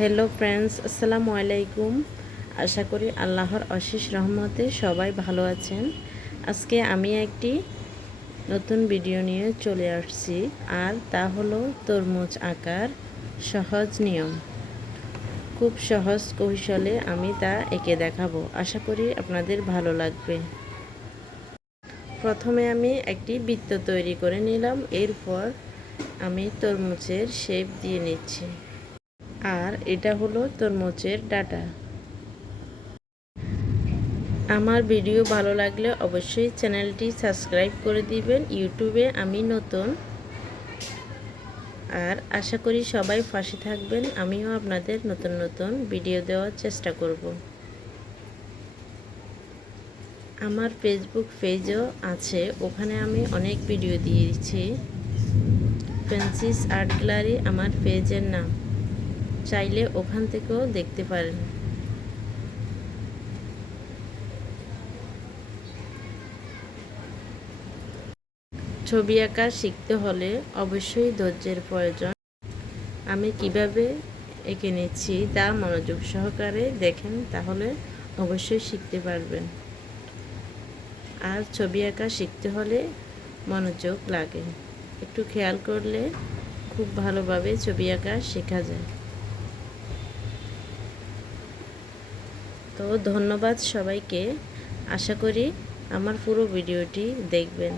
Hello friends, আসসালামু আলাইকুম। আশা করি আল্লাহর অশেষ রহমতে সবাই ভালো আছেন। আজকে আমি একটি নতুন ভিডিও নিয়ে চলে আসছি, আর তা হলো তরমুজ আঁকার সহজ নিয়ম। খুব সহজ কৌশলে আমি তা এঁকে দেখাবো। আশা করি আপনাদের ভালো লাগবে। প্রথমে আমি একটি বৃত্ত তৈরি করে নিলাম, এরপর আমি তরমুজের শেপ দিয়ে নিচ্ছি। আর এটা হলো তরমুজের ডাটা। আমার ভিডিও ভালো লাগলে অবশ্যই চ্যানেলটি সাবস্ক্রাইব করে দিবেন। ইউটিউবে আমি নতুন, আর আশা করি সবাই পাশে থাকবেন। আমিও আপনাদের নতুন নতুন ভিডিও দেওয়ার চেষ্টা করব। আমার ফেসবুক পেজও আছে, ওখানে আমি অনেক ভিডিও দিয়েছি। ফ্রান্সিস আর্ট গ্যালারি আমার পেজের নাম, চাইলে ওখান থেকেও দেখতে পারেন। ছবি আঁকা শিখতে হলে অবশ্যই ধৈর্যের প্রয়োজন। আমি কিভাবে এঁকে নিচ্ছি তা মনোযোগ সহকারে দেখেন, তাহলে অবশ্যই শিখতে পারবেন। আর ছবি আঁকা শিখতে হলে মনোযোগ লাগে, একটু খেয়াল করলে খুব ভালোভাবে ছবি আঁকা শেখা যায়। তো ধন্যবাদ সবাইকে। আশা করি আমার পুরো ভিডিওটি দেখবেন।